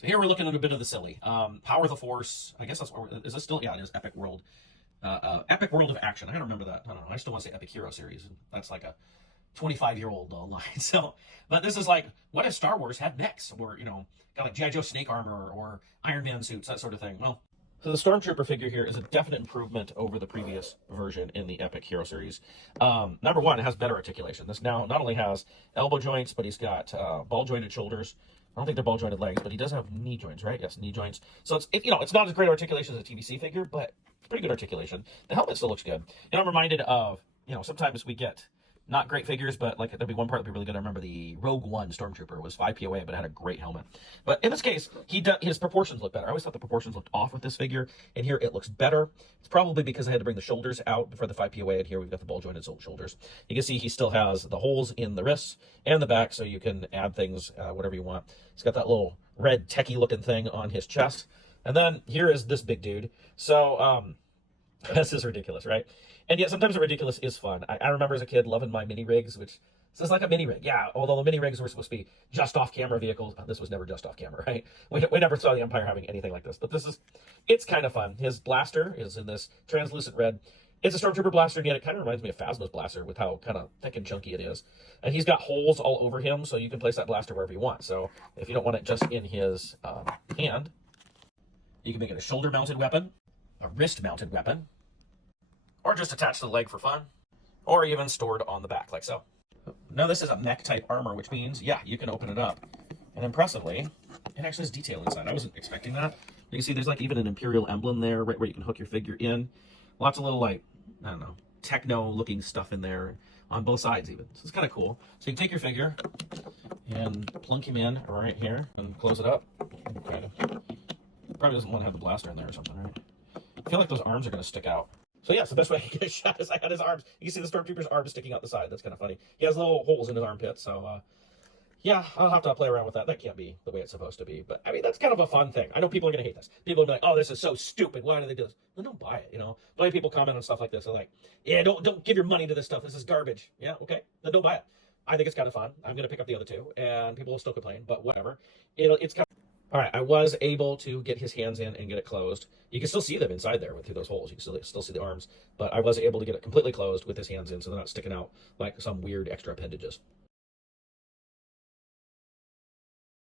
So here we're looking at a bit of the silly. Power of the Force. I guess that's, is this still? Yeah, it is Epic World. Epic World of Action. I gotta remember that. I don't know. I still want to say Epic Hero Series. That's like a 25-year-old line. So, but this is like, what if Star Wars had mechs, or got like G.I. Joe snake armor or Iron Man suits, that sort of thing? Well, so the Stormtrooper figure here is a definite improvement over the previous version in the Epic Hero Series. Number one, it has better articulation. This now not only has elbow joints, but he's got ball jointed shoulders. I don't think they're ball jointed legs, but he does have knee joints, right? Yes, knee joints. So it's not as great articulation as a TVC figure, but it's pretty good articulation. The helmet still looks good. I'm reminded of, sometimes we get not great figures, but like there'd be one part that'd be really good. I remember the Rogue One Stormtrooper was 5 POA, but it had a great helmet. But in this case, his proportions look better. I always thought the proportions looked off with this figure, and here it looks better. It's probably because I had to bring the shoulders out for the 5 POA, and here we've got the ball jointed shoulders. You can see he still has the holes in the wrists and the back, so you can add things, whatever you want. He's got that little red techie looking thing on his chest. And then here is this big dude. So, this is ridiculous, right? And yet sometimes the ridiculous is fun. I remember as a kid loving my mini rigs, which this is like a mini rig. Yeah, although the mini rigs were supposed to be just off camera vehicles. This was never just off camera, right? We never saw the Empire having anything like this, but it's kind of fun. His blaster is in this translucent red. It's a Stormtrooper blaster, and yet it kind of reminds me of Phasma's blaster with how kind of thick and chunky it is. And he's got holes all over him, so you can place that blaster wherever you want. So if you don't want it just in his hand, you can make it a shoulder-mounted weapon, a wrist-mounted weapon, or just attached to the leg for fun, or even stored on the back like so. Now this is a mech type armor, which means, yeah, you can open it up. And impressively, it actually has detail inside. I wasn't expecting that. You can see there's like even an Imperial emblem there, right where you can hook your figure in. Lots of little, like, I don't know, techno looking stuff in there on both sides even. So it's kind of cool. So you can take your figure and plunk him in right here and close it up. Okay. Probably doesn't want to have the blaster in there or something, right? I feel like those arms are going to stick out. So yes, the best way I can get a shot is I had his arms. You can see the Stormtrooper's arms sticking out the side. That's kind of funny. He has little holes in his armpits. So yeah, I'll have to play around with that. That can't be the way it's supposed to be. But I mean, that's kind of a fun thing. I know people are going to hate this. People will be like, oh, this is so stupid. Why do they do this? Well, don't buy it, Plenty of people comment on stuff like this. They're like, yeah, don't give your money to this stuff. This is garbage. Yeah, okay. Then don't buy it. I think it's kind of fun. I'm going to pick up the other two, and people will still complain, but whatever. It's kind of... All right, I was able to get his hands in and get it closed. You can still see them inside there through those holes. You can still see the arms, but I was able to get it completely closed with his hands in, so they're not sticking out like some weird extra appendages.